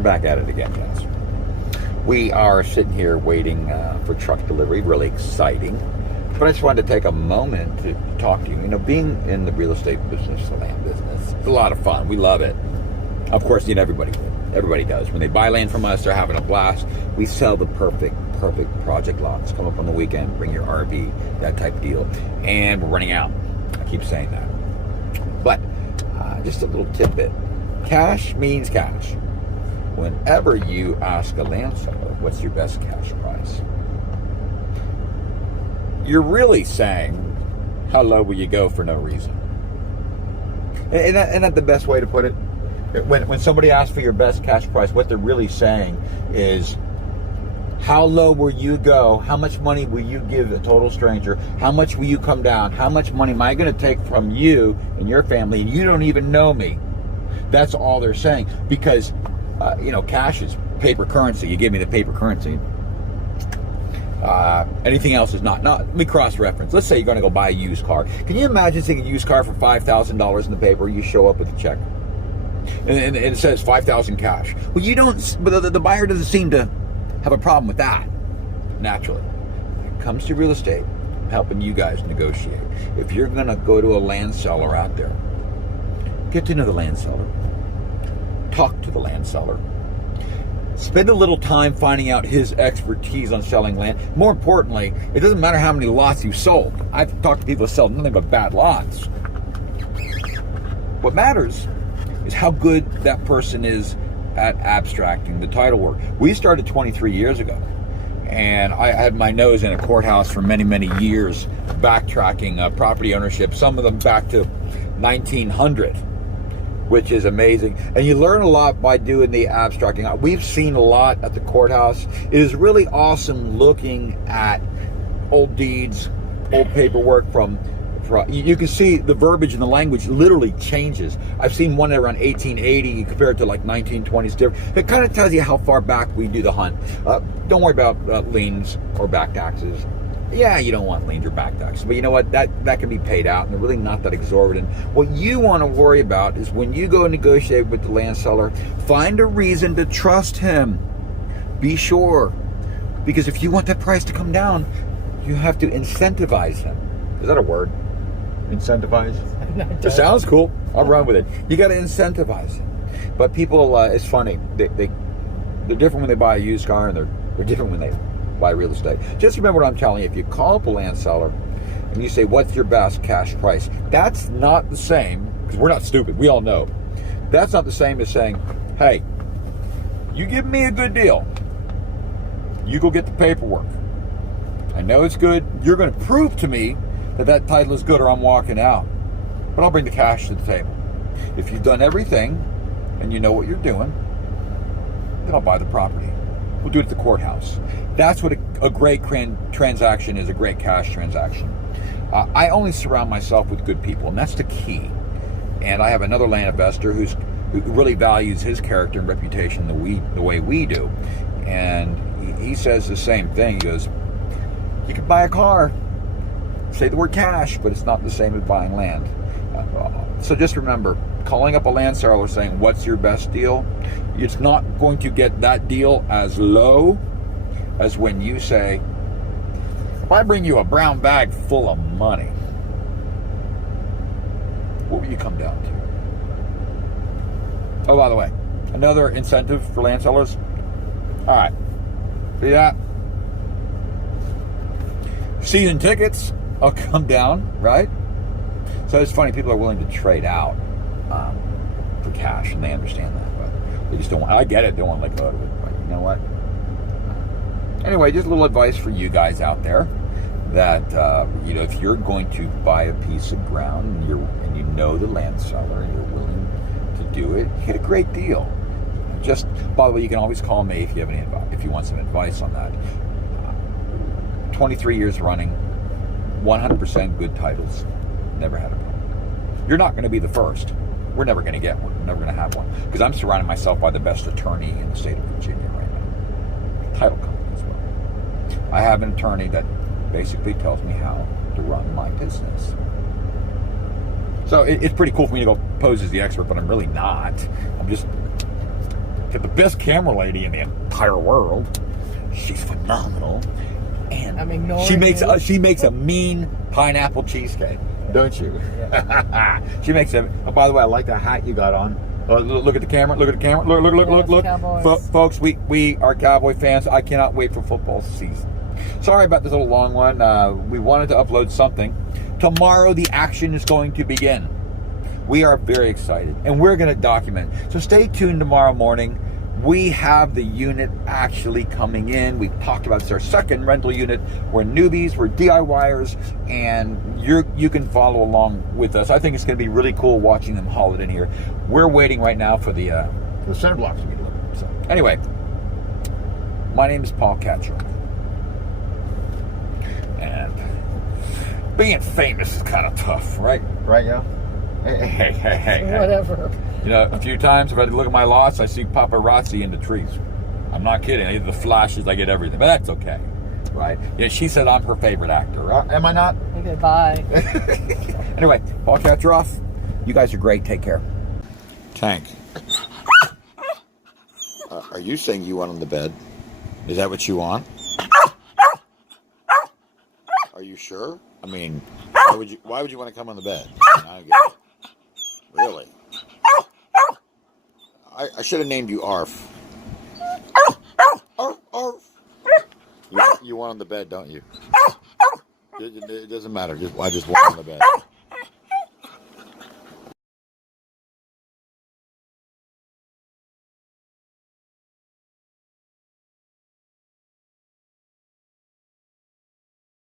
We're back at it again, guys. We are sitting here waiting for truck delivery, really exciting. But I just wanted to take a moment to talk to you. You know, being in the real estate business, the land business, it's a lot of fun. We love it. Of course, you know, everybody does. When they buy land from us, they're having a blast. We sell the perfect project lots. Come up on the weekend, bring your RV, that type of deal. And we're running out. I keep saying that. But just a little tidbit. Cash means cash. Whenever you ask a land seller, what's your best cash price? You're really saying, how low will you go for no reason? Isn't that the best way to put it? When somebody asks for your best cash price, what they're really saying is, how low will you go? How much money will you give a total stranger? How much will you come down? How much money am I going to take from you and your family, and you don't even know me? That's all they're saying. Because, you know, cash is paper currency. You give me the paper currency. Anything else is not. Let me cross-reference. Let's say you're going to go buy a used car. Can you imagine seeing a used car for $5,000 in the paper? You show up with a check. And it says $5,000 cash. Well, you don't, but the buyer doesn't seem to have a problem with that, naturally. When it comes to real estate, I'm helping you guys negotiate. If you're going to go to a land seller out there, get to know the land seller. Talk to the land seller. Spend a little time finding out his expertise on selling land. More importantly, it doesn't matter how many lots you've sold. I've talked to people that sell nothing but bad lots. What matters is how good that person is at abstracting the title work. We started 23 years ago, and I had my nose in a courthouse for many, many years, backtracking property ownership, some of them back to 1900, which is amazing. And you learn a lot by doing the abstracting. We've seen a lot at the courthouse. It is really awesome looking at old deeds, old paperwork from you can see the verbiage and the language literally changes. I've seen one around 1880 compared to like 1920s. Different. It kind of tells you how far back we do the hunt. Don't worry about liens or back taxes. Yeah, you don't want liens or back taxes, but you know what? That can be paid out, and they're really not that exorbitant. What you want to worry about is when you go negotiate with the land seller, find a reason to trust him. Be sure, because if you want that price to come down, you have to incentivize him. Is that a word? Incentivize? It sounds cool. I'll run with it. You got to incentivize it. But people, it's funny. They're different when they buy a used car, and they're different when they buy real estate. Just remember what I'm telling you. If you call up a land seller and you say, what's your best cash price? That's not the same, because we're not stupid. We all know. That's not the same as saying, hey, you give me a good deal. You go get the paperwork. I know it's good. You're going to prove to me that title is good, or I'm walking out. But I'll bring the cash to the table. If you've done everything and you know what you're doing, then I'll buy the property. We'll do it at the courthouse. That's what a great transaction is, a great cash transaction. I only surround myself with good people, and that's the key. And I have another land investor who really values his character and reputation the way we do. And he says the same thing. He goes, you can buy a car, say the word cash, but it's not the same as buying land. So just remember, calling up a land seller saying, what's your best deal? It's not going to get that deal as low as when you say, if I bring you a brown bag full of money, what will you come down to? Oh, by the way, another incentive for land sellers. All right, see that? Season tickets. I'll come down, right? So it's funny, people are willing to trade out for cash, and they understand that, but they just don't want, I get it, they don't want to let go of it, but you know what? Anyway, just a little advice for you guys out there that, you know, if you're going to buy a piece of ground and you know the land seller and you're willing to do it, get a great deal. Just, by the way, you can always call me if you have any advice, if you want some advice on that. 23 years running, 100% good titles. Never had a problem. You're not going to be the first. We're never going to get one. We're never going to have one. Because I'm surrounding myself by the best attorney in the state of Virginia right now. Title company as well. I have an attorney that basically tells me how to run my business. So it's pretty cool for me to go pose as the expert, but I'm really not. I'm just Got the best camera lady in the entire world. She's phenomenal. And I'm ignoring she makes a mean pineapple cheesecake, don't you? Yeah. She makes a. Oh, by the way, I like that hat you got on. Look at the camera. Look at the camera. Look. Folks, we are Cowboy fans. I cannot wait for football season. Sorry about this little long one. We wanted to upload something. Tomorrow, the action is going to begin. We are very excited, and we're going to document. So stay tuned tomorrow morning. We have the unit actually coming in. We talked about it's our second rental unit. We're newbies, we're DIYers, and you can follow along with us. I think it's going to be really cool watching them haul it in here. We're waiting right now for the center blocks to be delivered. So anyway, my name is Paul Catcher, and being famous is kind of tough, right? Right, yeah. Hey. Whatever. You know, a few times if I look at my lots, I see paparazzi in the trees. I'm not kidding. I get the flashes, I get everything. But that's okay, right? Yeah, she said I'm her favorite actor. Am I not? Okay, bye. Anyway, Paul Katroff, you guys are great. Take care. Tank. Are you saying you want on the bed? Is that what you want? Are you sure? I mean, why would you want to come on the bed? I don't get it. Really? I should have named you Arf. Arf. You want on the bed, don't you? It doesn't matter. I just want on the bed.